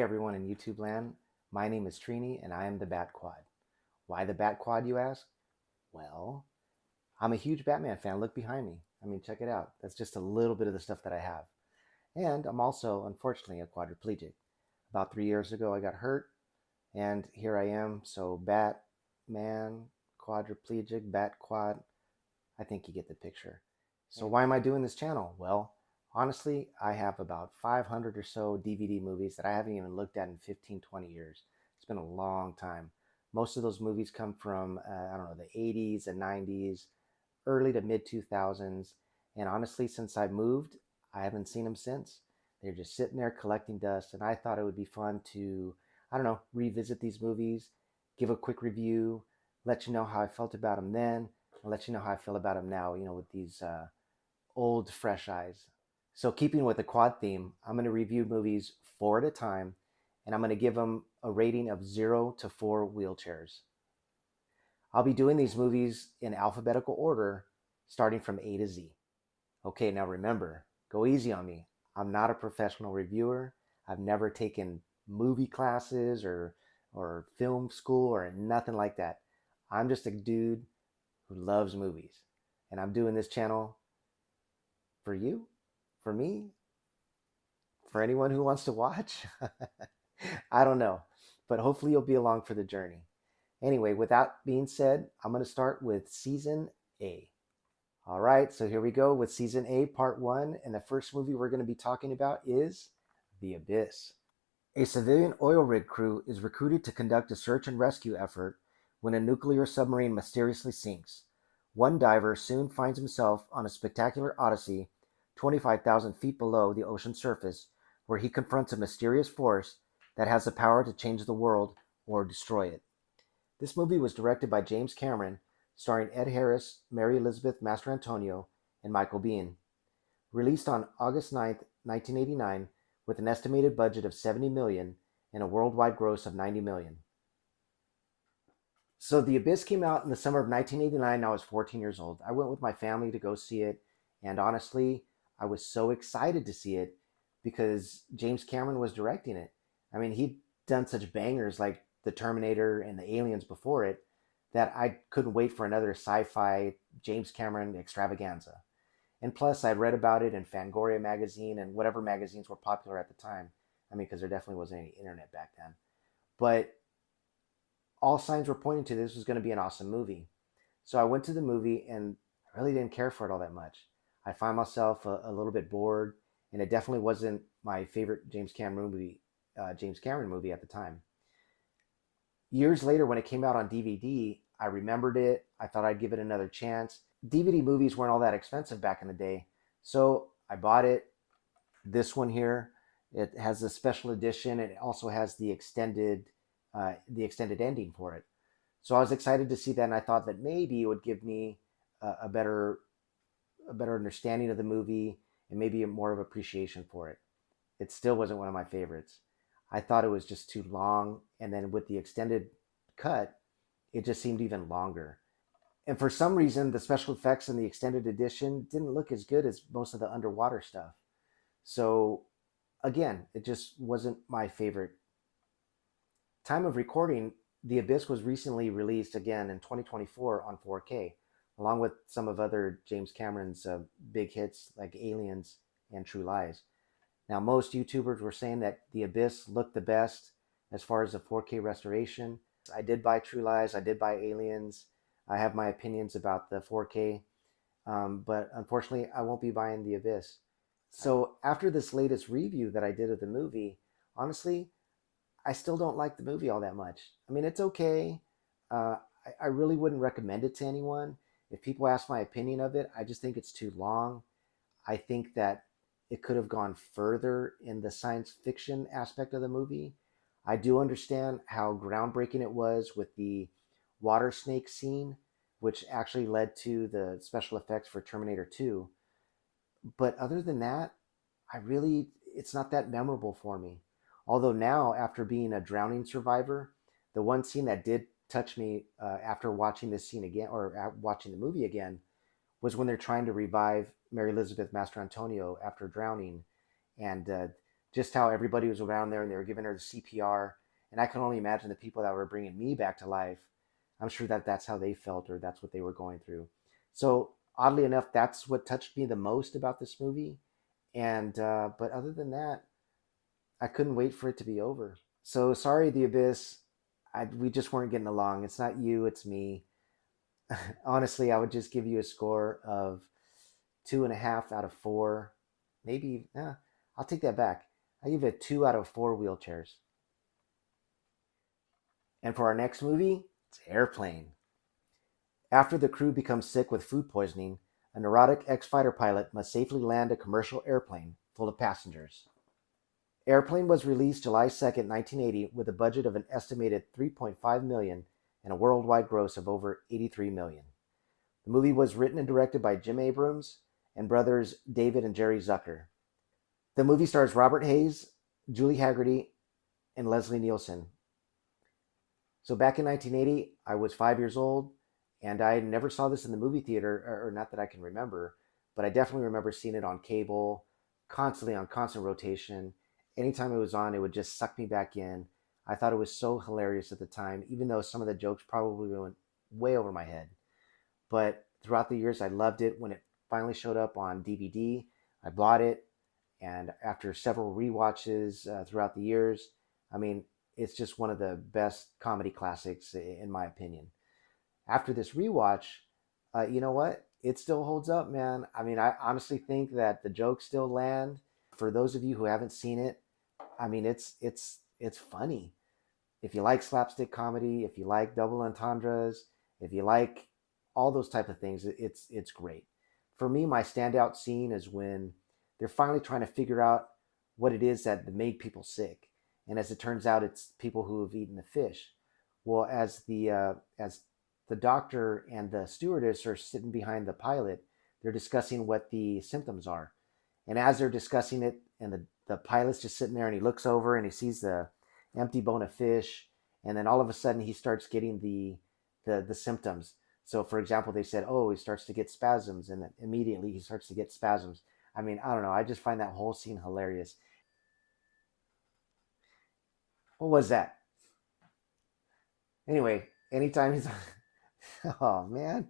Hey everyone in YouTube land, my name is Trini and I am the Batquad. Why the Batquad, you ask? Well, I'm a huge Batman fan. Look behind me. I mean, check it out. That's just a little bit of the stuff that I have. And I'm also, unfortunately, a quadriplegic. About 3 years ago, I got hurt, and here I am. So, Batman, quadriplegic, Batquad. I think you get the picture. So why am I doing this channel? Well, honestly, I have about 500 or so DVD movies that I haven't even looked at in 15, 20 years. It's been a long time. Most of those movies come from, I don't know, the 80s and 90s, early to mid 2000s. And honestly, since I moved, I haven't seen them since. They're just sitting there collecting dust. And I thought it would be fun to, I don't know, revisit these movies, give a quick review, let you know how I felt about them then, I'll let you know how I feel about them now, with these old, fresh eyes. So, keeping with the quad theme, I'm going to review movies four at a time, and I'm going to give them a rating of 0 to 4 wheelchairs. I'll be doing these movies in alphabetical order, starting from A to Z. Okay, now remember, go easy on me. I'm not a professional reviewer. I've never taken movie classes or film school or nothing like that. I'm just a dude who loves movies. And I'm doing this channel for you, for me, for anyone who wants to watch. I don't know, but hopefully you'll be along for the journey. Anyway, with that being said, I'm going to start with Season A. All right, so here we go with Season A, Part 1. And the first movie we're going to be talking about is The Abyss. A civilian oil rig crew is recruited to conduct a search and rescue effort when a nuclear submarine mysteriously sinks. One diver soon finds himself on a spectacular odyssey 25,000 feet below the ocean's surface, where he confronts a mysterious force that has the power to change the world or destroy it. This movie was directed by James Cameron, starring Ed Harris, Mary Elizabeth Mastrantonio, and Michael Biehn. Released on August 9th, 1989, with an estimated budget of $70 million and a worldwide gross of $90 million. So The Abyss came out in the summer of 1989. I was 14 years old. I went with my family to go see it, and honestly, I was so excited to see it because James Cameron was directing it. I mean, he'd done such bangers like The Terminator and The Aliens before it that I couldn't wait for another sci-fi James Cameron extravaganza. And plus, I'd read about it in Fangoria magazine and whatever magazines were popular at the time. I mean, because there definitely wasn't any internet back then. But all signs were pointing to this was going to be an awesome movie. So I went to the movie and I really didn't care for it all that much. I found myself a little bit bored, and it definitely wasn't my favorite James Cameron movie at the time. Years later, when it came out on DVD, I remembered it. I thought I'd give it another chance. DVD movies weren't all that expensive back in the day, so I bought it. This one here, it has a special edition. It also has the extended ending for it. So I was excited to see that, and I thought that maybe it would give me a better understanding of the movie and maybe more of appreciation for it. It still wasn't one of my favorites. I thought it was just too long, and then with the extended cut, it just seemed even longer. And for some reason, the special effects in the extended edition didn't look as good as most of the underwater stuff. So again, it just wasn't my favorite. Time of recording, The Abyss was recently released again in 2024 on 4K, along with some of other James Cameron's big hits like Aliens and True Lies. Now, most YouTubers were saying that The Abyss looked the best as far as the 4K restoration. I did buy True Lies, I did buy Aliens. I have my opinions about the 4K, but unfortunately, I won't be buying The Abyss. So, after this latest review that I did of the movie, honestly, I still don't like the movie all that much. I mean, it's okay. I really wouldn't recommend it to anyone. If people ask my opinion of it, I just think it's too long. I think that it could have gone further in the science fiction aspect of the movie. I do understand how groundbreaking it was with the water snake scene, which actually led to the special effects for Terminator 2. But other than that, it's not that memorable for me. Although now, after being a drowning survivor, the one scene that did touch me after watching this scene again or watching the movie again was when they're trying to revive Mary Elizabeth Mastrantonio after drowning, and just how everybody was around there and they were giving her the CPR. And I can only imagine the people that were bringing me back to life. I'm sure that that's how they felt or that's what they were going through. So oddly enough, that's what touched me the most about this movie. And but other than that, I couldn't wait for it to be over. So sorry, The Abyss. We just weren't getting along. It's not you, it's me. Honestly, I would just give you a score of 2.5 out of 4. Maybe, I'll take that back. I give it 2 out of 4 wheelchairs. And for our next movie, it's Airplane. After the crew becomes sick with food poisoning, a neurotic ex fighter pilot must safely land a commercial airplane full of passengers. Airplane was released July 2nd, 1980, with a budget of an estimated 3.5 million and a worldwide gross of over 83 million. The movie was written and directed by Jim Abrams and brothers David and Jerry Zucker. The movie stars Robert Hayes, Julie Haggerty, and Leslie Nielsen. So back in 1980, I was 5 years old, and I never saw this in the movie theater, or not that I can remember, but I definitely remember seeing it on cable, constantly on constant rotation. Anytime it was on, it would just suck me back in. I thought it was so hilarious at the time, even though some of the jokes probably went way over my head. But throughout the years, I loved it. When it finally showed up on DVD, I bought it. And after several rewatches throughout the years, I mean, it's just one of the best comedy classics, in my opinion. After this rewatch, you know what? It still holds up, man. I mean, I honestly think that the jokes still land. For those of you who haven't seen it, I mean, it's funny. If you like slapstick comedy, if you like double entendres, if you like all those type of things, it's great. For me, my standout scene is when they're finally trying to figure out what it is that made people sick, and as it turns out, it's people who have eaten the fish. Well, as the doctor and the stewardess are sitting behind the pilot, they're discussing what the symptoms are, and as they're discussing it, and the pilot's just sitting there, and he looks over and he sees the empty bone of fish, and then all of a sudden he starts getting the symptoms. So, for example, they said, "Oh, he starts to get spasms," and then immediately he starts to get spasms. I mean, I don't know. I just find that whole scene hilarious. What was that? Anyway, anytime he's, oh man,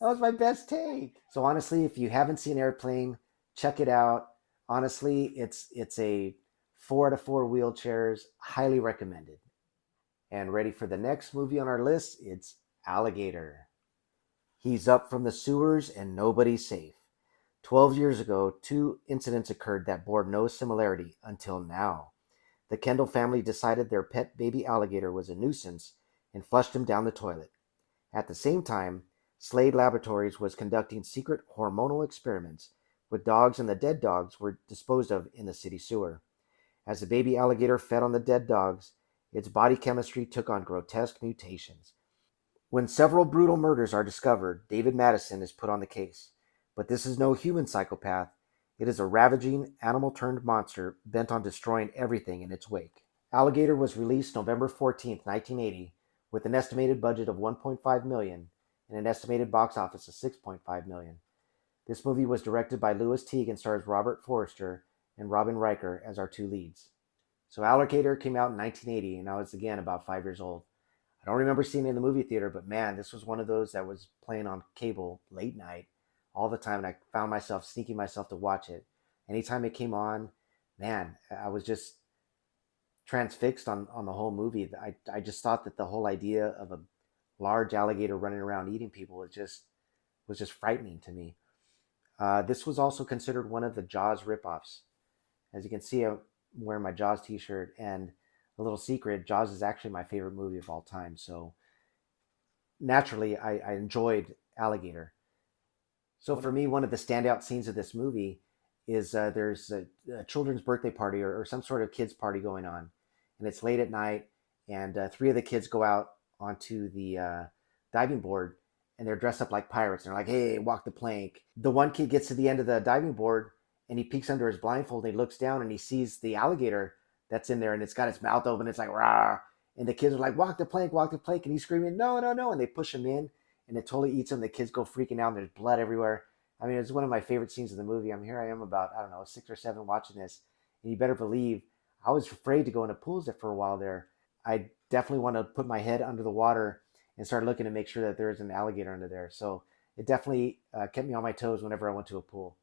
that was my best take. So honestly, if you haven't seen Airplane, check it out. Honestly, it's a 4 out of 4 wheelchairs, highly recommended. And ready for the next movie on our list? It's Alligator. He's up from the sewers and nobody's safe. 12 years ago, two incidents occurred that bore no similarity until now. The Kendall family decided their pet baby alligator was a nuisance and flushed him down the toilet. At the same time, Slade Laboratories was conducting secret hormonal experiments with dogs, and the dead dogs were disposed of in the city sewer. As the baby alligator fed on the dead dogs, its body chemistry took on grotesque mutations. When several brutal murders are discovered, David Madison is put on the case. But this is no human psychopath. It is a ravaging, animal turned monster bent on destroying everything in its wake. Alligator was released November 14th, 1980, with an estimated budget of 1.5 million and an estimated box office of 6.5 million. This movie was directed by Louis Teague and stars Robert Forster and Robin Riker as our two leads. So Alligator came out in 1980, and I was again about 5 years old. I don't remember seeing it in the movie theater, but man, this was one of those that was playing on cable late night all the time, and I found myself sneaking myself to watch it. Anytime it came on, man, I was just transfixed on the whole movie. I just thought that the whole idea of a large alligator running around eating people was just frightening to me. This was also considered one of the Jaws ripoffs. As you can see, I'm wearing my Jaws T-shirt, and a little secret: Jaws is actually my favorite movie of all time. So naturally, I enjoyed Alligator. So for me, one of the standout scenes of this movie is there's a children's birthday party, or some sort of kids party going on, and it's late at night, and three of the kids go out onto the diving board, and they're dressed up like pirates. And they're like, "Hey, walk the plank." The one kid gets to the end of the diving board, and he peeks under his blindfold, and he looks down, and he sees the alligator that's in there, and it's got its mouth open. It's like rah, and the kids are like, walk the plank," and he's screaming, "No, no, no!" And they push him in, and it totally eats him. The kids go freaking out. And there's blood everywhere. I mean, it's one of my favorite scenes of the movie. I mean, here I am about, I don't know, 6 or 7 watching this. And you better believe I was afraid to go into pools for a while there. I definitely want to put my head under the water and start looking to make sure that there is an alligator under there. So it definitely kept me on my toes whenever I went to a pool.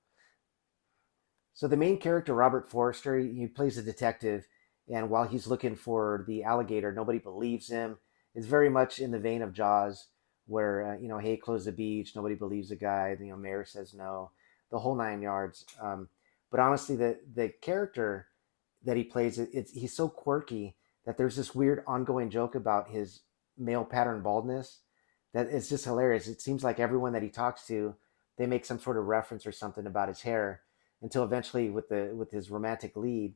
So the main character, Robert Forrester, he plays a detective, and while he's looking for the alligator, nobody believes him. It's very much in the vein of Jaws, where hey, close the beach, nobody believes the guy. Mayor says no, the whole 9 yards. But honestly, the character that he plays, he's so quirky that there's this weird ongoing joke about his male pattern baldness that it's just hilarious. It seems like everyone that he talks to, they make some sort of reference or something about his hair until eventually with his romantic lead,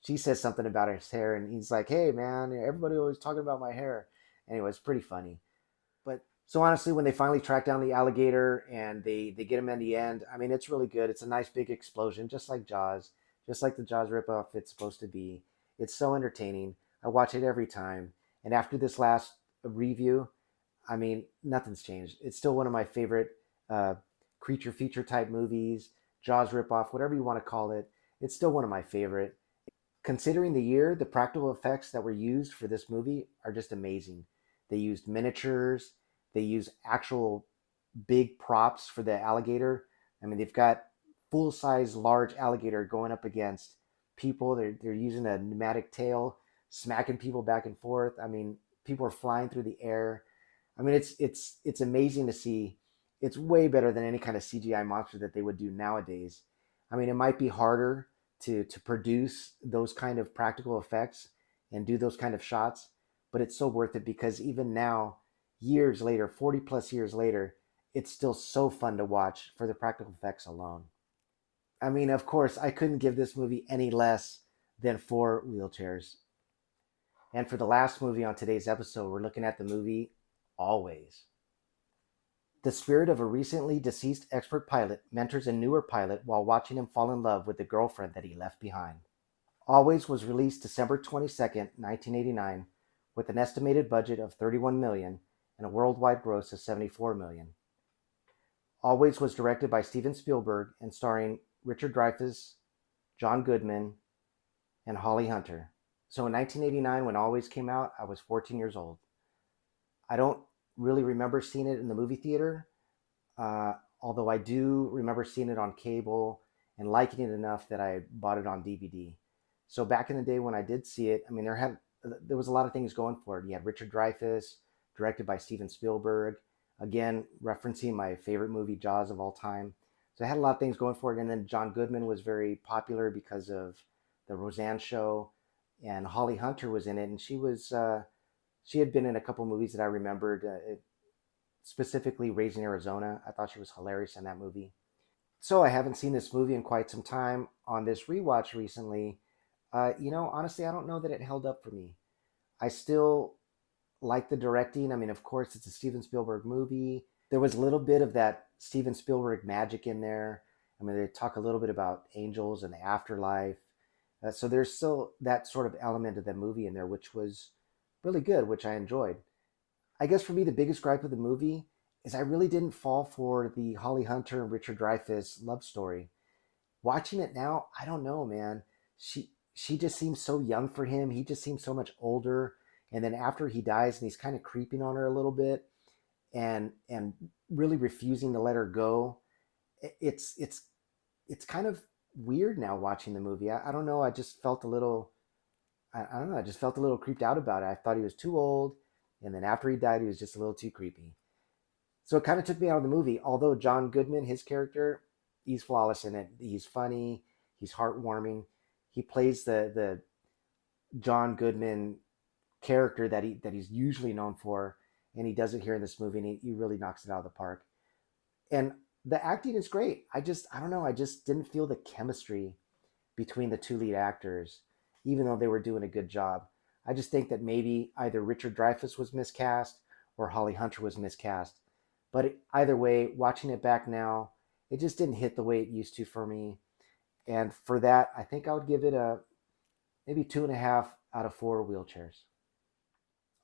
she says something about his hair and he's like, "Hey man, everybody always talking about my hair." Anyway, it's pretty funny. But so honestly, when they finally track down the alligator and they get him in the end, I mean, it's really good. It's a nice big explosion, just like Jaws, just like the Jaws ripoff it's supposed to be. It's so entertaining. I watch it every time. And after this last review, I mean, nothing's changed. It's still one of my favorite uh, creature feature type movies, Jaws ripoff, whatever you want to call it. It's still one of my favorite. Considering the year, the practical effects that were used for this movie are just amazing. They used miniatures, they used actual big props for the alligator. I mean, they've got full size large alligator going up against people. They're using a pneumatic tail, smacking people back and forth. I mean, people are flying through the air. I mean, it's amazing to see. It's way better than any kind of CGI monster that they would do nowadays. I mean, it might be harder to produce those kind of practical effects and do those kind of shots, but it's so worth it because even now, years later, 40 plus years later, it's still so fun to watch for the practical effects alone. I mean, of course, I couldn't give this movie any less than 4 wheelchairs. And for the last movie on today's episode, we're looking at the movie Always. The spirit of a recently deceased expert pilot mentors a newer pilot while watching him fall in love with the girlfriend that he left behind. Always was released December 22nd, 1989, with an estimated budget of 31 million dollars and a worldwide gross of 74 million dollars. Always was directed by Steven Spielberg and starring Richard Dreyfuss, John Goodman, and Holly Hunter. So in 1989, when Always came out, I was 14 years old. I don't really remember seeing it in the movie theater, uh, although I do remember seeing it on cable and liking it enough that I bought it on DVD. So back in the day when I did see it, I mean, there was a lot of things going for it. You had Richard Dreyfuss, directed by Steven Spielberg, again referencing my favorite movie, Jaws of all time. So it had a lot of things going for it. And then John Goodman was very popular because of the Roseanne Show, and Holly Hunter was in it, and she had been in a couple movies that I remembered. Specifically Raising Arizona. I thought she was hilarious in that movie. So I haven't seen this movie in quite some time. On this rewatch recently, honestly, I don't know that it held up for me. I still like the directing. I mean, of course, it's a Steven Spielberg movie. There was a little bit of that Steven Spielberg magic in there. I mean, they talk a little bit about angels and the afterlife. So there's still that sort of element of the movie in there, which was really good, which I enjoyed. I guess for me, the biggest gripe of the movie is I really didn't fall for the Holly Hunter and Richard Dreyfuss love story. Watching it now, I don't know, man. She just seems so young for him. He just seems so much older. And then after he dies, and he's kind of creeping on her a little bit, and really refusing to let her go. It's kind of weird now watching the movie. I don't know. I just felt a little. I don't know. I just felt a little creeped out about it. I thought he was too old, and then after he died, he was just a little too creepy. So it kind of took me out of the movie. Although John Goodman, his character, he's flawless in it. He's funny. He's heartwarming. He plays the John Goodman character that he's usually known for, and he does it here in this movie, and he really knocks it out of the park. And the acting is great. I don't know. I just didn't feel the chemistry between the two lead actors, even though they were doing a good job. I just think that maybe either Richard Dreyfuss was miscast or Holly Hunter was miscast. But either way, watching it back now, it just didn't hit the way it used to for me. And for that, I think I would give it a maybe 2.5 out of 4 wheelchairs.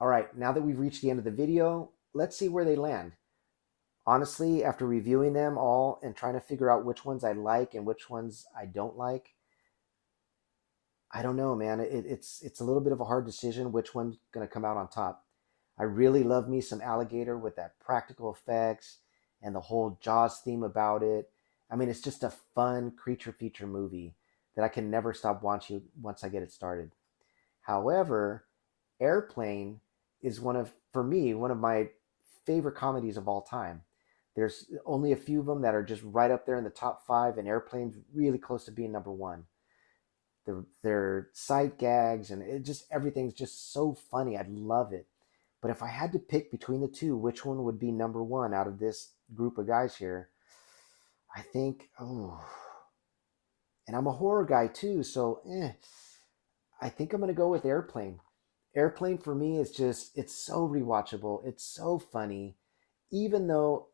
All right, now that we've reached the end of the video, let's see where they land. Honestly, after reviewing them all and trying to figure out which ones I like and which ones I don't like, I don't know, man. It's a little bit of a hard decision which one's gonna come out on top. I really love me some Alligator with that practical effects and the whole Jaws theme about it. I mean, it's just a fun creature feature movie that I can never stop watching once I get it started. However, Airplane is for me, one of my favorite comedies of all time. There's only a few of them that are just right up there in the top five, and Airplane's really close to being number one. Their sight gags and it just everything's just so funny. I love it. But if I had to pick between the two, which one would be number one out of this group of guys here? I think, oh, and I'm a horror guy too, so I think I'm gonna go with Airplane. Airplane for me is just it's so rewatchable. It's so funny, even though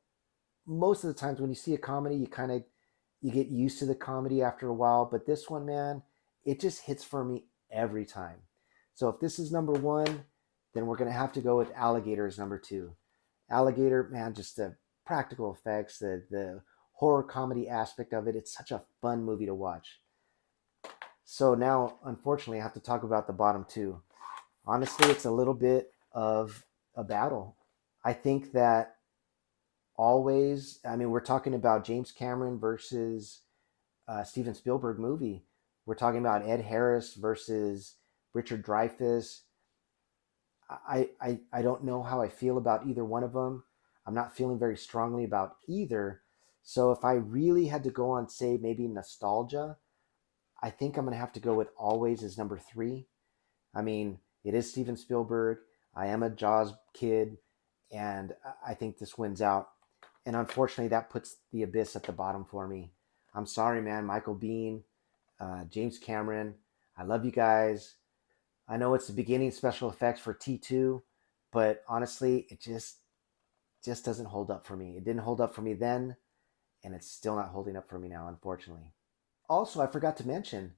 most of the times when you see a comedy, you get used to the comedy after a while. But this one, man, it just hits for me every time. So if this is number one, then we're gonna have to go with Alligator as number two. Alligator, man, just the practical effects, the horror comedy aspect of it. It's such a fun movie to watch. So now, unfortunately, I have to talk about the bottom two. Honestly, it's a little bit of a battle. I think that always, I mean, we're talking about James Cameron versus Steven Spielberg movie. We're talking about Ed Harris versus Richard Dreyfuss. I don't know how I feel about either one of them. I'm not feeling very strongly about either. So if I really had to go on, say, maybe nostalgia, I think I'm going to have to go with Always as number three. I mean, it is Steven Spielberg. I am a Jaws kid, and I think this wins out. And unfortunately, that puts The Abyss at the bottom for me. I'm sorry, man. Michael Biehn, James Cameron. I love you guys. I know it's the beginning special effects for T2, but honestly, it just doesn't hold up for me. It didn't hold up for me then, and it's still not holding up for me now, unfortunately. Also, I forgot to mention,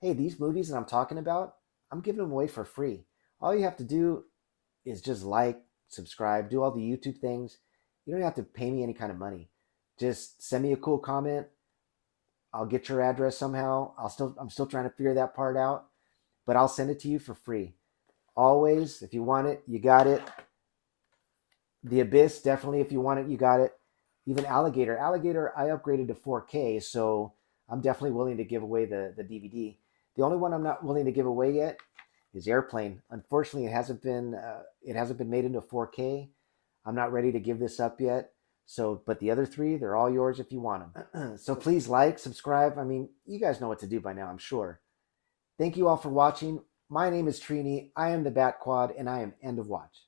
hey, these movies that I'm talking about, I'm giving them away for free. All you have to do is just like, subscribe, do all the YouTube things. You don't have to pay me any kind of money. Just send me a cool comment. I'll get your address somehow. I'm still trying to figure that part out, but I'll send it to you for free. Always, if you want it, you got it. The Abyss, definitely, if you want it, you got it. Even Alligator. Alligator, I upgraded to 4K, so I'm definitely willing to give away the DVD. The only one I'm not willing to give away yet is Airplane. Unfortunately, it hasn't been made into 4K. I'm not ready to give this up yet. So, but the other three, they're all yours if you want them. So please like, subscribe. I mean, you guys know what to do by now, I'm sure. Thank you all for watching. My name is Trini. I am the Batquad, and I am End of Watch.